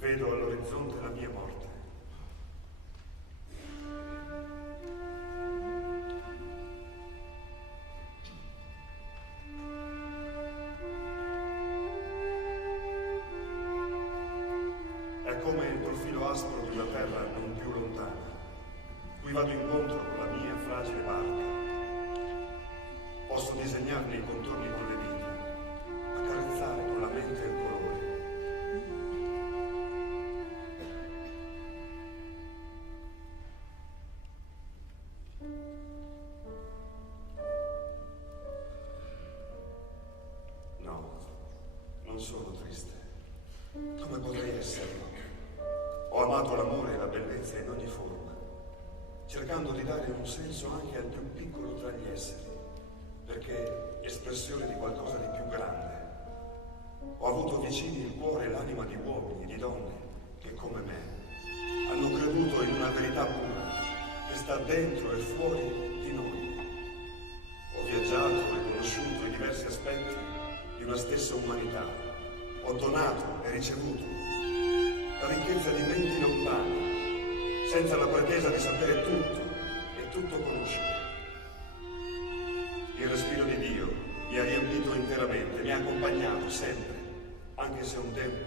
Vedo all'orizzonte la mia morte. È come il profilo aspro di una terra non più lontana, cui vado incontro con la mia fragile barca. Posso disegnarne i contorni con le dita, accarezzare con la mente il colore. Non sono triste. Come potrei esserlo? Ho amato l'amore e la bellezza in ogni forma, cercando di dare un senso anche al più piccolo tra gli esseri, perché espressione di qualcosa di più grande. Ho avuto vicini il cuore e l'anima di uomini e di donne che, come me, hanno creduto in una verità pura che sta dentro e fuori di noi. Ho viaggiato e conosciuto i diversi aspetti di una stessa umanità. Ho donato e ricevuto la ricchezza di menti lontane, senza la pretesa di sapere tutto e tutto conoscere. Il respiro di Dio mi ha riempito interamente, mi ha accompagnato sempre, anche se un tempo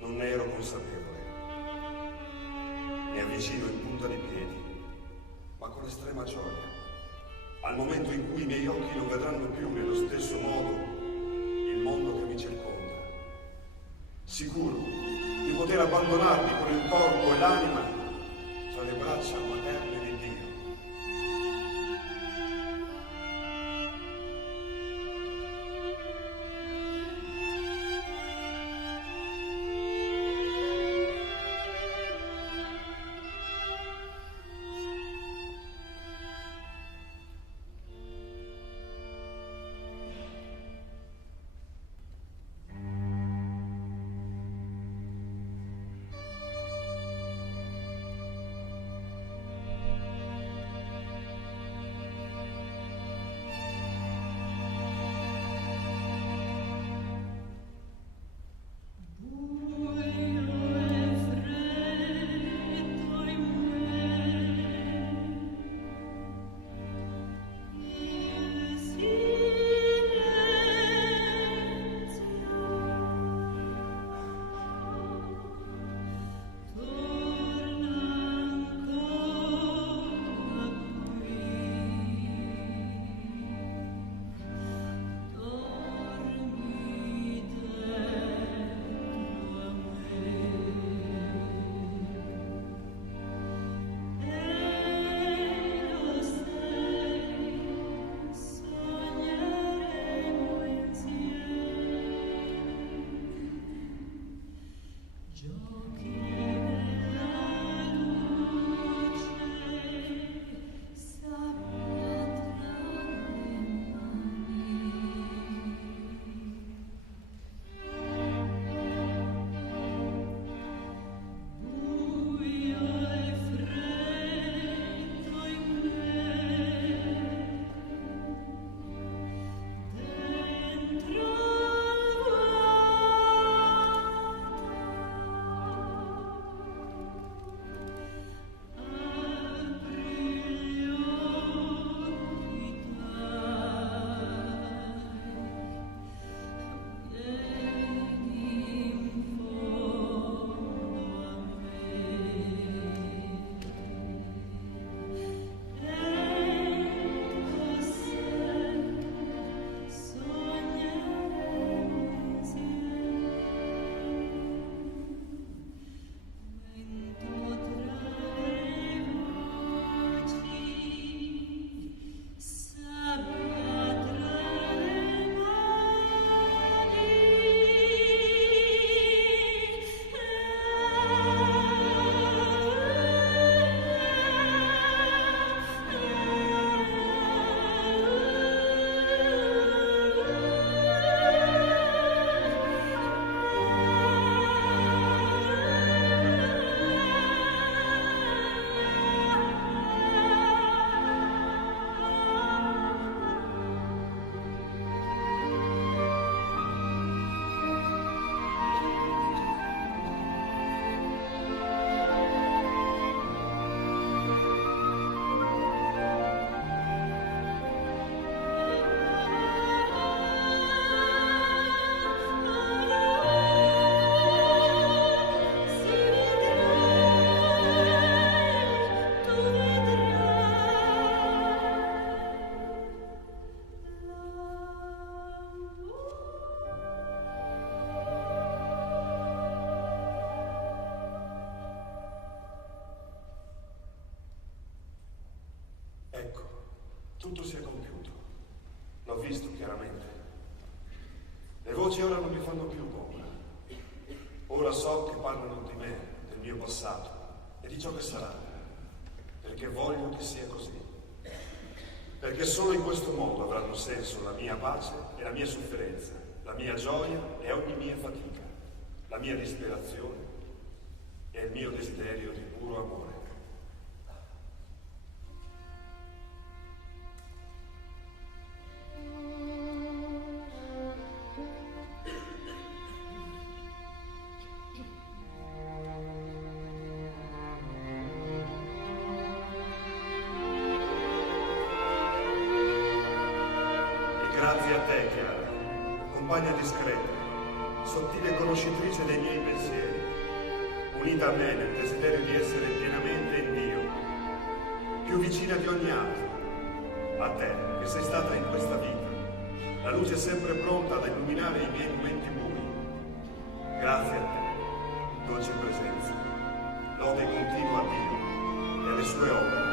non ne ero consapevole. Mi avvicino in punta di piedi, ma con estrema gioia, al momento in cui i miei occhi non vedranno più nello stesso modo il mondo che mi circonda. Sicuro di poter abbandonarmi con il corpo e l'anima tra le braccia materne di Dio. tutto si è compiuto. L'ho visto chiaramente. Le voci ora non mi fanno più paura. Ora so che parlano di me, del mio passato e di ciò che sarà, perché voglio che sia così. Perché solo in questo modo avranno senso la mia pace e la mia sofferenza, la mia gioia e ogni mia fatica, la mia disperazione e il mio desiderio di puro amore. Grazie a te, Chiara, compagna discreta, sottile conoscitrice dei miei pensieri, unita a me nel desiderio di essere pienamente in Dio, più vicina di ogni altro, a te che sei stata in questa vita, la luce sempre pronta ad illuminare i miei momenti bui. Grazie a te, dolce presenza, lode continua a Dio e alle sue opere.